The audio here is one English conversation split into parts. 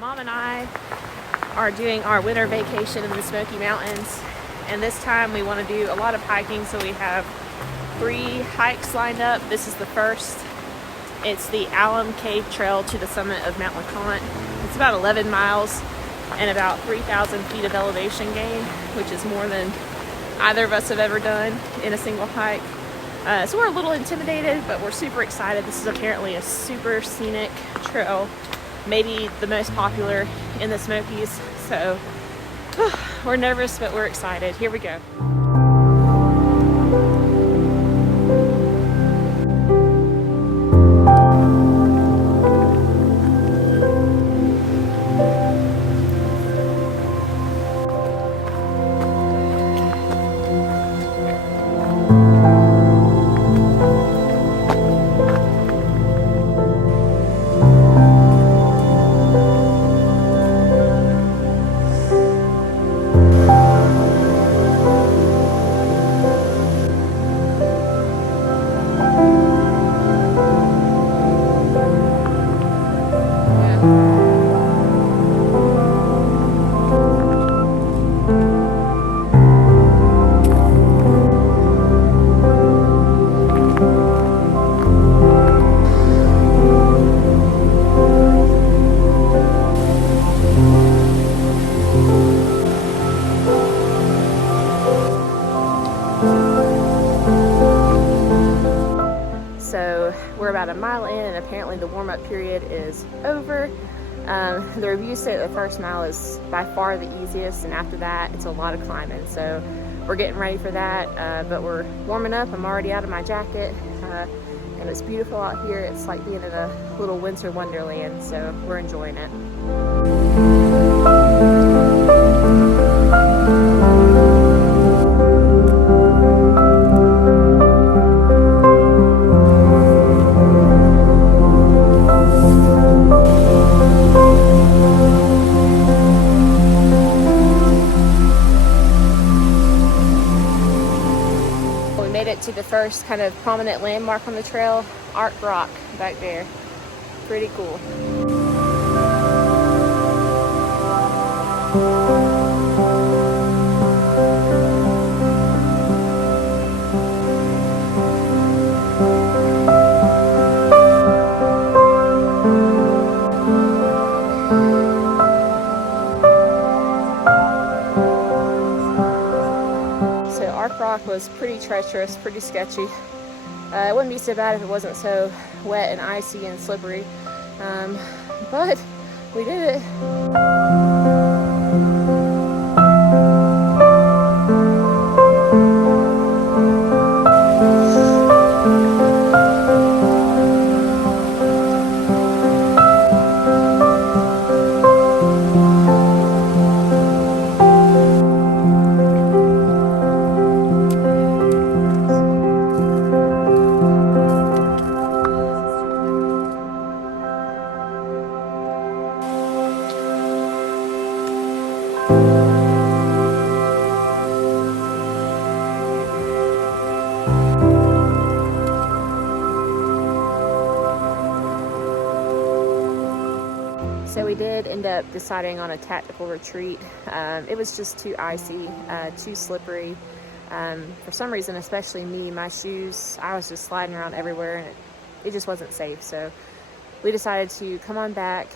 Mom and I are doing our winter vacation in the Smoky Mountains, and this time we want to do a lot of hiking, so we have 3 hikes lined up. This is the first. It's the Alum Cave Trail to the summit of Mount Leconte. It's about 11 miles and about 3,000 feet of elevation gain, which is more than either of us have ever done in a single hike. So we're a little intimidated, but we're super excited. This is apparently a super scenic trail, maybe the most popular in the Smokies. So we're nervous, but we're excited. Here we go. So we're about a mile in, and apparently the warm-up period is over. The reviews say the first mile is by far the easiest, and after that it's a lot of climbing. So we're getting ready for that, but we're warming up. I'm already out of my jacket, and it's beautiful out here. It's like being in a little winter wonderland, so we're enjoying it. To the first kind of prominent landmark on the trail, Art Rock back there. Pretty cool. Rock was pretty treacherous, pretty sketchy. It wouldn't be so bad if it wasn't so wet and icy and slippery, but we did it. So we did end up deciding on a tactical retreat. It was just too icy, too slippery. For some reason, especially me, my shoes, I was just sliding around everywhere, and it just wasn't safe. So we decided to come on back.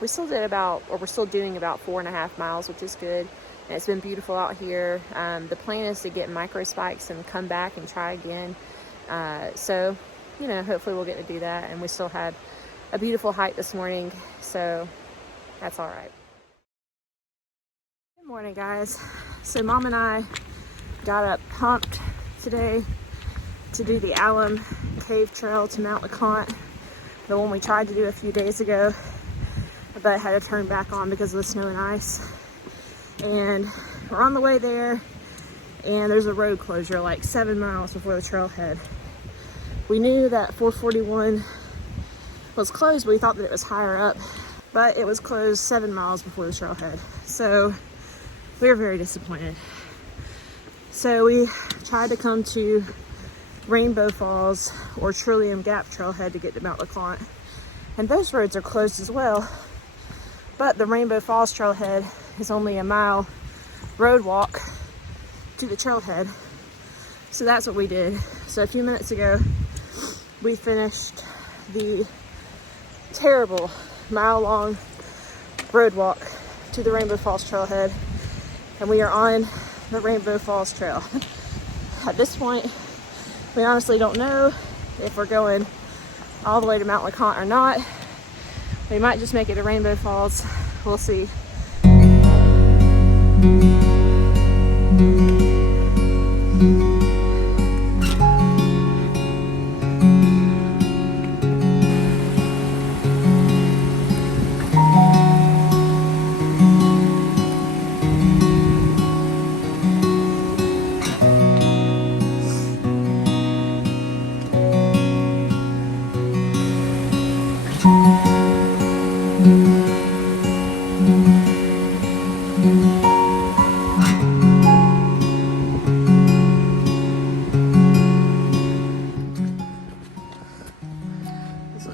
We still did we're still doing about 4.5 miles, which is good. And it's been beautiful out here. The plan is to get micro spikes and come back and try again. So, you know, hopefully we'll get to do that. And we still had a beautiful hike this morning, so that's all right. Good morning, guys. So Mom and I got up pumped today to do the Alum Cave Trail to Mount Leconte, the one we tried to do a few days ago, but had to turn back on because of the snow and ice. And we're on the way there, and there's a road closure like 7 miles before the trailhead. We knew that 441 was closed, but we thought that it was higher up, but it was closed 7 miles before the trailhead. So we were very disappointed. So we tried to come to Rainbow Falls or Trillium Gap trailhead to get to Mount Leconte, and those roads are closed as well. But the Rainbow Falls trailhead is only a mile road walk to the trailhead. So that's what we did. So a few minutes ago, we finished the terrible mile-long road walk to the Rainbow Falls trailhead, and we are on the Rainbow Falls Trail. At this point, we honestly don't know if we're going all the way to Mount Leconte or not. We might just make it to Rainbow Falls. We'll see.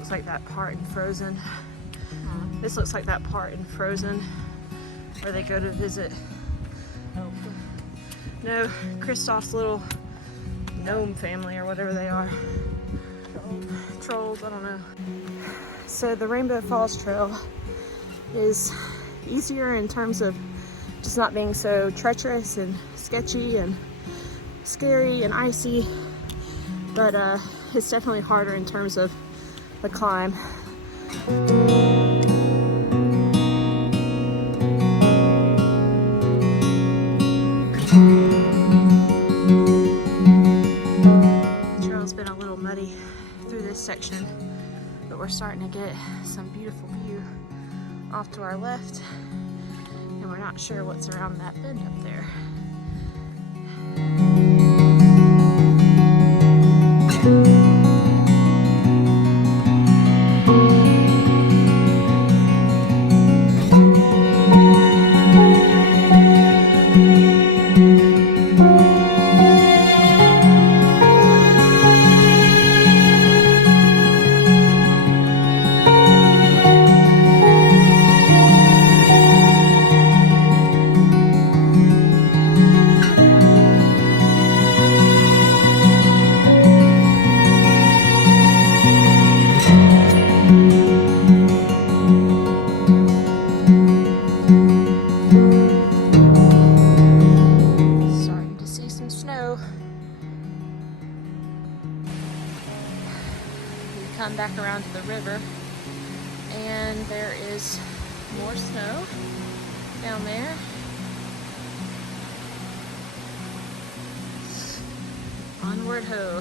Like that part in Frozen. This looks like that part in Frozen where they go to visit Kristoff's little gnome family or whatever they are. Trolls, I don't know. So the Rainbow Falls Trail is easier in terms of just not being so treacherous and sketchy and scary and icy, but it's definitely harder in terms of the climb. The trail's been a little muddy through this section, but we're starting to get some beautiful view off to our left, and we're not sure what's around that bend up there. Come back around to the river, and there is more snow down there. Onward ho.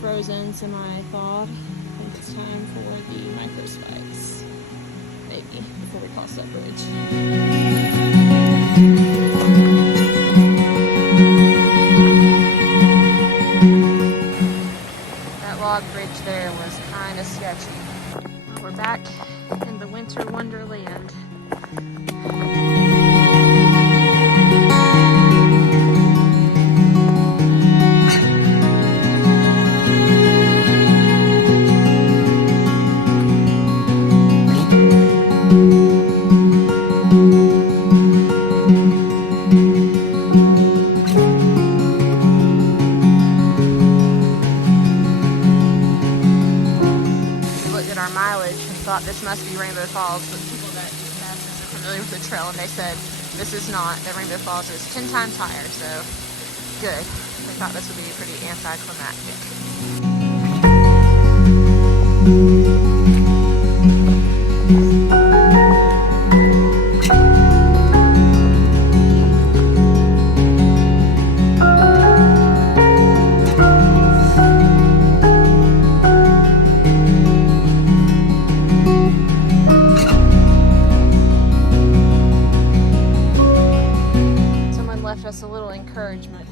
Frozen, semi-thawed. I think it's time for the micro spikes. Maybe, before we cross that bridge. That log bridge there was kind of sketchy. We're back in the winter wonderland. Thought this must be Rainbow Falls, but people that do fastest are familiar with the trail, and they said this is not. The Rainbow Falls is 10 times higher, so good. They thought this would be pretty anticlimactic. Us a little encouragement.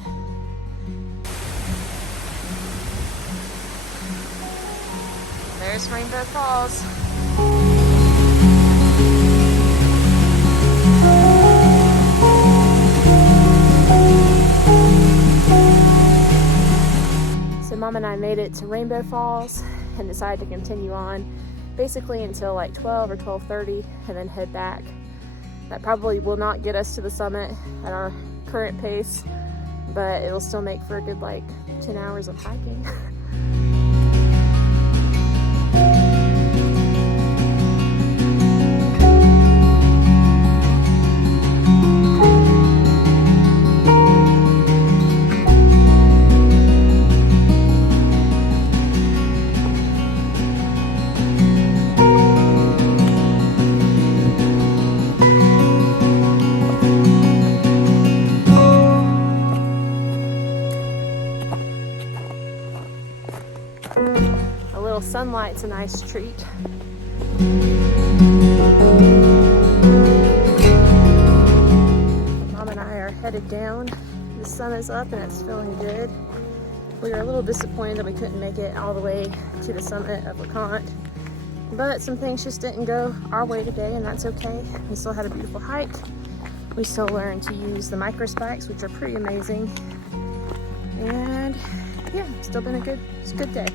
There's Rainbow Falls. made it to Rainbow Falls and decided to continue on basically until like 12 or 12:30 and then head back. That probably will not get us to the summit at our current pace, but it will still make for a good like 10 hours of hiking. A little sunlight's a nice treat. Mom and I are headed down. The sun is up and it's feeling good. We were a little disappointed that we couldn't make it all the way to the summit of Leconte, but some things just didn't go our way today, and that's okay. We still had a beautiful hike. We still learned to use the micro spikes, which are pretty amazing. And yeah, it's still been a good day.